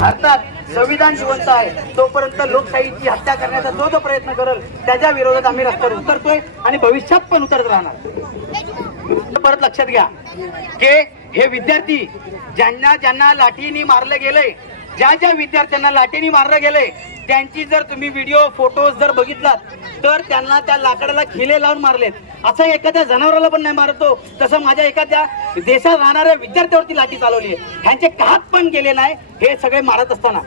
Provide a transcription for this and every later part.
भारतात संविधान जिवंत आहे तोपर्यंत लोकशाहीची हत्या करण्याचा जो प्रयत्न करेल त्याच्या विरोधात आम्ही रस्त्यावर उतरतोय आणि भविष्यात पण उतरत राहणार. परत लक्षात घ्या की हे विद्यार्थी ज्यांना लाठीने मारलं गेलंय, ज्या विद्यार्थ्यांना लाठीने मारलं गेलंय त्यांची जर तुम्ही व्हिडिओ फोटोज जर बघितलात तर त्यांना त्या लाकडाला खिले लावून मारलेत. असं एखाद्या जनावराला पण नाही मारतो तसं माझ्या एखाद्या देशात राहणाऱ्या विद्यार्थ्यावरती लाठी चालवली आहे. ह्यांचे हात पण गेले नाही. हे सगळे मारत असताना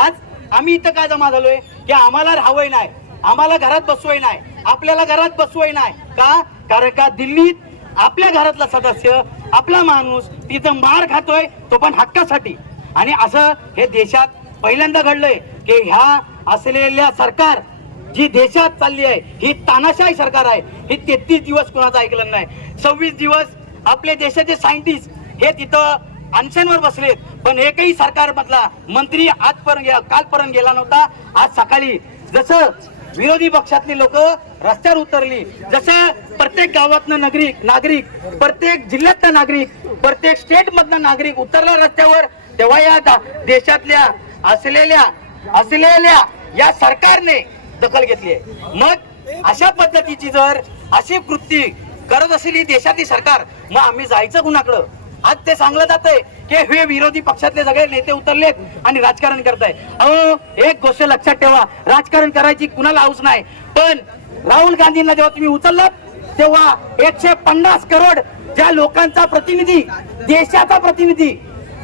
आज आम्ही इथं काय जमा झालोय की आम्हाला राहावंय नाही, आम्हाला घरात बसवय नाही, आपल्याला घरात बसवय नाही का? कारण का दिल्लीत आपल्या घरातला सदस्य आपला माणूस तिथं मार खातोय, तो पण हक्कासाठी. आणि असं हे देशात पहिल्यांदा घडलंय की ह्या असलेल्या सरकार जी देशात चालली आहे ही तानाशाही सरकार आहे. ही 33 दिवस कोणाचं ऐकलं नाही. 26 दिवस आपले देशाचे सायंटिस्ट हे तिथं अनशनवर बसलेत, पण एकही सरकार मधला मंत्री आजपर्यंत कालपर्यंत गेला नव्हता. आज सकाळी जसं विरोधी पक्षातली लोक रस्त्यावर उतरली, जसं प्रत्येक गावातनं नागरिक प्रत्येक जिल्ह्यातला नागरिक प्रत्येक स्टेट मधला नागरिक उतरला रस्त्यावर, तेव्हा या देशातल्या असलेल्या या सरकारने दखल घेतली आहे. मग अशा पद्धतीची जर अशी कृती करत असेल ही देशातली सरकार, मग आम्ही जायचं कुणाकडं? आज ते सांगलं जातंय की हे विरोधी पक्षातले सगळे नेते उतरलेत आणि राजकारण करताय. अहो एक गोष्ट लक्षात ठेवा, राजकारण करायची कुणाला हौस नाही, पण राहुल गांधींना जेव्हा तुम्ही उचललात तेव्हा 150 करोड ज्या लोकांचा प्रतिनिधी, देशाचा प्रतिनिधी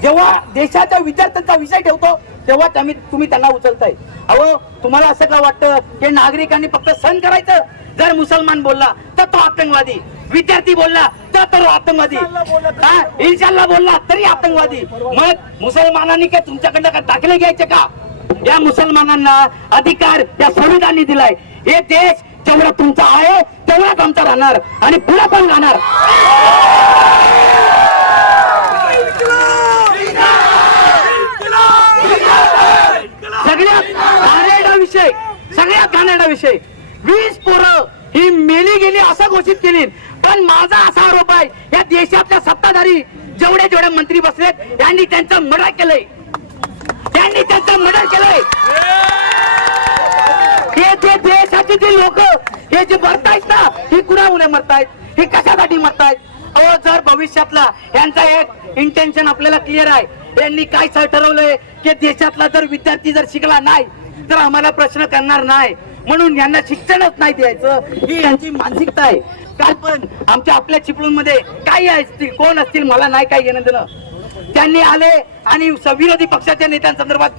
जेव्हा देशाच्या विद्यार्थ्यांचा विषय ठेवतो तेव्हा तुम्ही त्यांना उचलताय. अहो तुम्हाला असं का वाटतं की नागरिकांनी फक्त सहन करायचं? जर मुसलमान बोलला तर तो आतंकवादी, विद्यार्थी बोलला तर तो आतंकवादी, इन्शाल्लाह बोलला तरी आतंकवादी. मग मुसलमानांनी काय तुमच्याकडनं का दाखले घ्यायचे का? या मुसलमानांना अधिकार या संविधानाने दिलाय. हे देश जेवढा तुमचा आहे तेवढाच आमचा राहणार आणि पुढे पण राहणार. सगळ्यात घाणेरडा विषय 20 पोरं ही मेली गेली असं घोषित केली, पण माझा असा आरोप आहे या देशातल्या सत्ताधारी जेवढे मंत्री बसलेत यांनी त्यांचं मर्डर केलंय. हे जे देशाचे जे लोक हे जे मरतायत ना, ही कुणामुळे मरतायत, हे कशासाठी मरतायत? अहो जर भविष्यातला यांचा एक इंटेन्शन आपल्याला क्लिअर आहे. यांनी काय ठरवलंय की देशातला जर विद्यार्थी जर शिकला नाही तर आम्हाला प्रश्न करणार नाही, म्हणून यांना शिक्षणच नाही द्यायचं, ही यांची मानसिकता आहे. काल पण आपल्या चिपळूणमध्ये काही असतील कोण असतील मला नाही काही घेणं देणं, त्यांनी आले आणि विरोधी पक्षाच्या नेत्यांसंदर्भात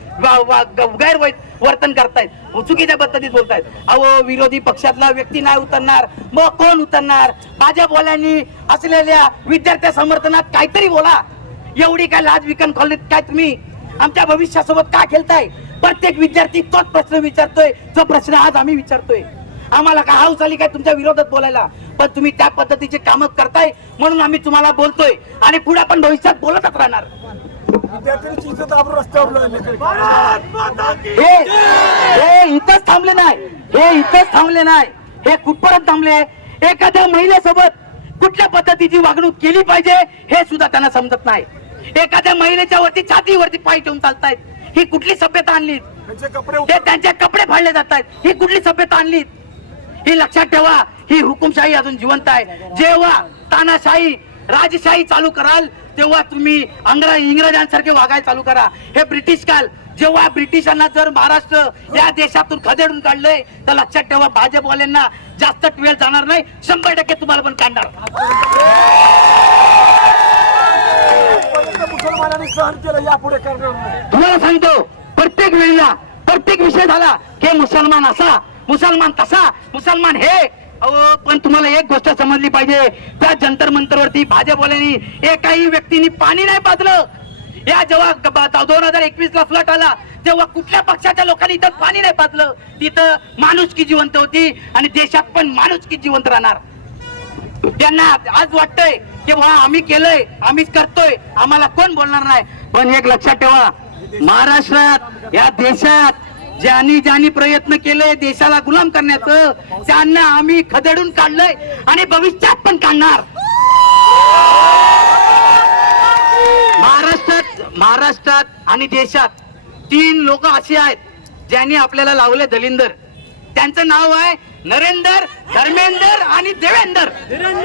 गैरवर्तन करतायत, चुकीच्या पद्धतीत बोलतायत. अहो विरोधी पक्षातला व्यक्ती नाही उतरणार मग कोण उतरणार? भाजपवाल्यांनी असलेल्या विद्यार्थ्या समर्थनात काहीतरी बोला. एवढी काय लाज विकन खोलीत काय तुम्ही आमच्या भविष्यासोबत का खेळताय? प्रत्येक विद्यार्थी तोच प्रश्न विचारतोय जो प्रश्न आज आम्ही विचारतोय. आम्हाला काय हाऊस आली काय तुमच्या विरोधात बोलायला? पण तुम्ही त्या पद्धतीचे काम करताय म्हणून आम्ही तुम्हाला बोलतोय आणि पुढे पण भविष्यात बोलतच राहणार. हे इथंच थांबले नाही, हे कुठपर्यंत थांबले? एखाद्या महिलेसोबत कुठल्या पद्धतीची वागणूक केली पाहिजे हे सुद्धा त्यांना समजत नाही. एखाद्या महिलेच्या वरती छातीवरती पाय ठेवून चालतायत, ही कुठली सभ्यता आणली? त्यांचे कपडे फाडले जात आहेत, ही कुठली सभ्यता आणली? ही लक्षात ठेवा, ही हुकुमशाही अजून जिवंत आहे. जेव्हा तानाशाही राजशाही चालू कराल तेव्हा तुम्ही इंग्रजांसारखे वागायला चालू करा. हे ब्रिटिश काल, जेव्हा ब्रिटिशांना जर महाराष्ट्र या देशातून खदेडून काढलंय तर लक्षात ठेवा भाजपवाल्यांना जास्त वेळ जाणार नाही, 100% तुम्हाला पण काढणार. मुसलमानांनी सहन केलं, यापुढे करणार. तुम्हाला सांगतो प्रत्येक वेळेला प्रत्येक विषय झाला की मुसलमान असा, मुसलमान तसा, मुसलमान हे. अहो पण तुम्हाला एक गोष्ट समजली पाहिजे, त्या जंतर मंतरवरती भाजपवाल्यांनी एकाही व्यक्तीने पाणी नाही पाजलं. या जेव्हा 2021 ला फ्लट आला तेव्हा कुठल्या पक्षाच्या लोकांनी इथं पाणी नाही पाजलं. तिथं माणुसकी जिवंत होती आणि देशात पण माणुसकी जिवंत राहणार. त्यांना आज वाटतंय की आम्ही केलंय, आम्हीच करतोय, आम्हाला कोण बोलणार नाही. पण एक लक्षात ठेवा, महाराष्ट्रात या देशात ज्यांनी प्रयत्न केले देशाला गुलाम करण्याचं त्यांना आम्ही खदेडून काढलंय आणि भविष्यात पण काढणार. महाराष्ट्रात आणि देशात 3 लोक अशी आहेत ज्यांनी आपल्याला लावले दलिंदर. त्यांचं नाव आहे नरेंद्र, धर्मेंद्र आणि देवेंद्र.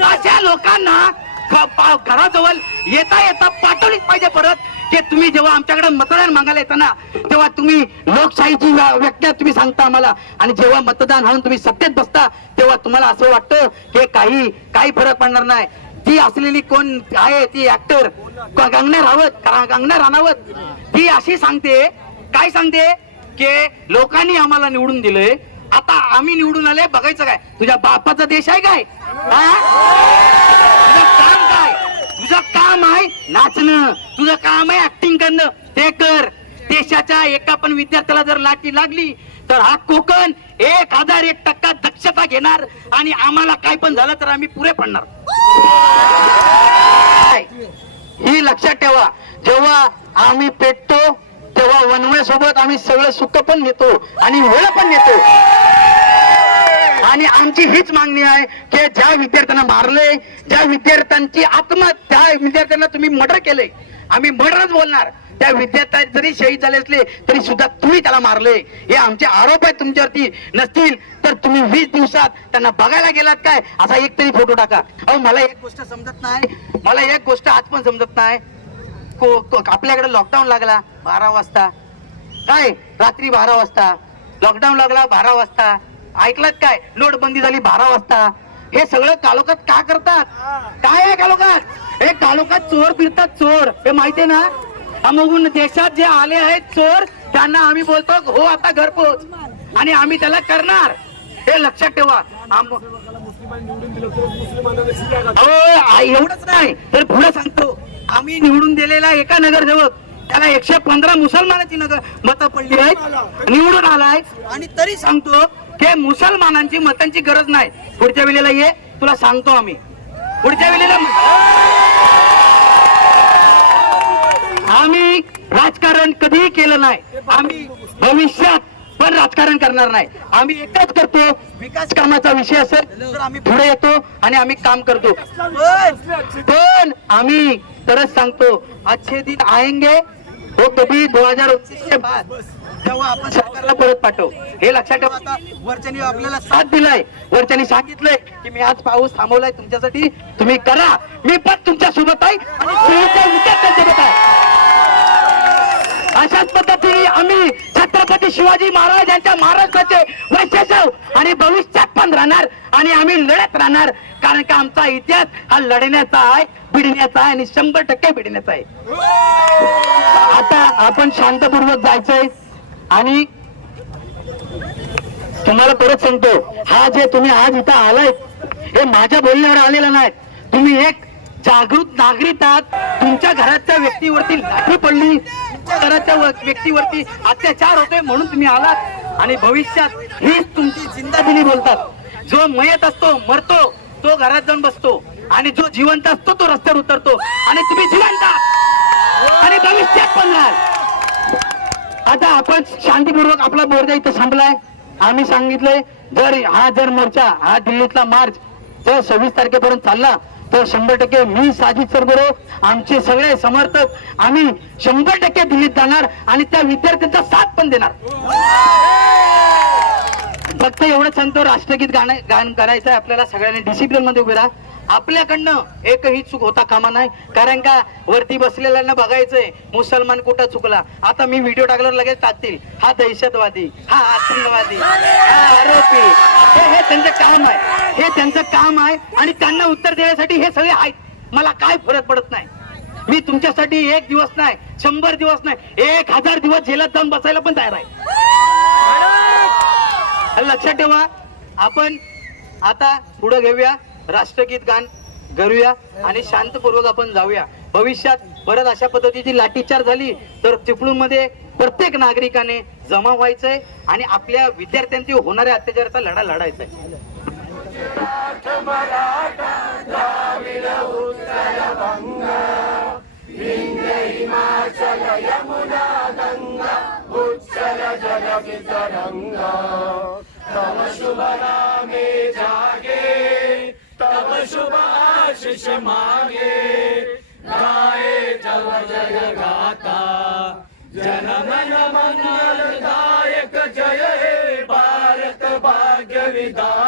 अशा लोकांना घराजवळ येता येता पाठवलीच पाहिजे परत, की तुम्ही जेव्हा आमच्याकडे मतदान मागायला येता ना, तेव्हा तुम्ही लोकशाहीची व्याख्या तुम्ही सांगता आम्हाला, आणि जेव्हा मतदान होऊन तुम्ही सत्तेत बसता तेव्हा तुम्हाला असं वाटतं की काही फरक पडणार नाही. ती असलेली कोण आहे ती ऍक्टर कंगना राणावत, ती अशी सांगते, काय सांगते की लोकांनी आम्हाला निवडून दिलंय, आता आम्ही निवडून आले, बघायचं काय? तुझ्या बापाचा देश आहे काय? तुझं काम काय? तुझं काम आहे नाचणं, तुझं काम आहे ऍक्टिंग करणं, ते कर. देशाच्या एका पण विद्यार्थ्याला जर लाठी लागली तर हा कोकण 1001% दक्षता घेणार, आणि आम्हाला काय पण झालं तर आम्ही पुरे पडणार. ही लक्षात ठेवा. जेव्हा आम्ही पेटतो तेव्हा वनवे सोबत आम्ही सगळं सुख पण नेतो आणि वेळ पण नेतो. आणि आमची हीच मागणी आहे की ज्या विद्यार्थ्यांना मारले, ज्या विद्यार्थ्यांची आत्महत्या, त्या विद्यार्थ्यांना तुम्ही मर्डर केले, आम्ही मर्डरच बोलणार. त्या विद्यार्थी जरी शहीद झाले असले तरी सुद्धा तुम्ही त्याला मारले, हे आमचे आरोप आहेत तुमच्यावरती. नसतील तर तुम्ही 20 दिवसात त्यांना बघायला गेलात काय, असा एक तरी फोटो टाका. अहो मला एक गोष्ट समजत नाही, मला एक गोष्ट आज पण समजत नाही. आपल्याकडे लॉकडाऊन लागला 12 वाजता, काय रात्री 12 वाजता लॉकडाऊन लागला, 12 वाजता ऐकलात काय? नोटबंदी झाली 12 वाजता. हे सगळं कालोखात का करतात? काय आहे कालोखात? हे कालोखात चोर फिरतात, चोर, हे माहितीये ना. अमोघून देशात जे आले आहेत चोर, त्यांना आम्ही बोलतो हो आता घरपोच, आणि आम्ही त्याला करणार, हे लक्षात ठेवा. एवढंच नाही तर पुढे सांगतो, आम्ही निवडून दिलेला एका नगरसेवक, त्याला 115 मुसलमानाची मतं पडली आहेत, निवडून आलाय, आणि तरी सांगतो की मुसलमानांची मतांची गरज नाही. पुढच्या वेळेला ये, तुला सांगतो आम्ही पुढच्या वेळेला. आम्ही राजकारण कधीही केलं नाही, आम्ही भविष्यात पण राजकारण करणार नाही. आम्ही एकच करतो, विकास कामाचा विषय असेल तर आम्ही पुढे येतो आणि आम्ही काम करतो. पण आम्ही तरच सांगतो, अच्छे दिन आएंगे वो कभी 2029 के बाद, तेव्हा आपण सरकारला परत पाठवू, हे लक्षात ठेवा. आता वरच्यानी आपल्याला साथ दिलाय, वरच्यानी सांगितलंय की मी आज पाऊस थांबवलाय तुमच्यासाठी, तुम्ही करा, मी पण तुमच्या सोबत आहे आणि विद्यार्थ्यांसोबत आहे. अशाच पद्धतीने आम्ही छत्रपती शिवाजी महाराज यांच्या महाराष्ट्राचे वैशिष्ट्य आणि भविष्यात पण राहणार, आणि आम्ही लढत राहणार, कारण का आमचा इतिहास हा लढण्याचा आहे, भिडण्याचा आहे, आणि 100% भिडण्याचा आहे. आता आपण शांतपूर्वक जायचंय, आणि तुम्हाला परत सांगतो, हा जे तुम्ही आज इथं आलाय हे माझ्या बोलण्यावर आलेलं नाही. तुम्ही एक जागृत नागरिक आहात. तुमच्या घराच्या व्यक्तीवरती लाठी पडली, तुमच्या घराच्या व्यक्तीवरती अत्याचार होते म्हणून तुम्ही आलात, आणि भविष्यात हीच तुमची जिंदादिली बोलतात. जो मयत असतो, मरतो, तो घरात जाऊन बसतो, आणि जो जिवंत असतो तो रस्त्यावर उतरतो, आणि तुम्ही जिवंत आणि भविष्यात पण राहाल. आता आपण शांतीपूर्वक आपला मोर्चा इथं संपलाय. आम्ही सांगितलंय जर मोर्चा हा दिल्लीतला मार्च जर 26 तारखेपर्यंत चालला तर 100% मी साजिद सर बरोबर आमचे सगळे समर्थक आम्ही 100% दिल्लीत जाणार, आणि त्या विद्यार्थ्यांचा साथ पण देणार. फक्त एवढं सांगतो, राष्ट्रगीत गाणं करायचं आहे आपल्याला सगळ्यांनी, डिसिप्लिन मध्ये उभे राहा. आपल्याकडनं एकही चूक होता कामा नाही, कारण का वरती बसलेल्यांना बघायचंय मुसलमान कुठं चुकला. आता मी व्हिडिओ टाकल्यावर लगेच टाकतील हा दहशतवादी, हा आतंकवादी, हा आरोपी. हे त्यांचं काम आहे, हे त्यांचं काम आहे, आणि त्यांना उत्तर देण्यासाठी हे सगळे आहेत. मला काय फरक पडत नाही. मी तुमच्यासाठी 1 दिवस नाही, 100 दिवस नाही, 1000 दिवस जेलात जाऊन बसायला पण तयार आहे. लक्षात ठेवा. आपण आता पुढे घेऊया, राष्ट्रगीत गान करूया, आणि शांतपूर्वक आपण जाऊया. भविष्यात परत अशा पद्धतीची लाठीचार झाली तर चिपळूणमध्ये प्रत्येक नागरिकाने जमा व्हायचंय, आणि आपल्या विद्यार्थ्यांची होणाऱ्या अत्याचाराचा लढा लढायचा आहे. तब शुभ नामे जागे, तब शुभ आशीष मांगे, गाए जब जग गाता, जनगण मंगलदायक जय हे भारत भाग्य विधाता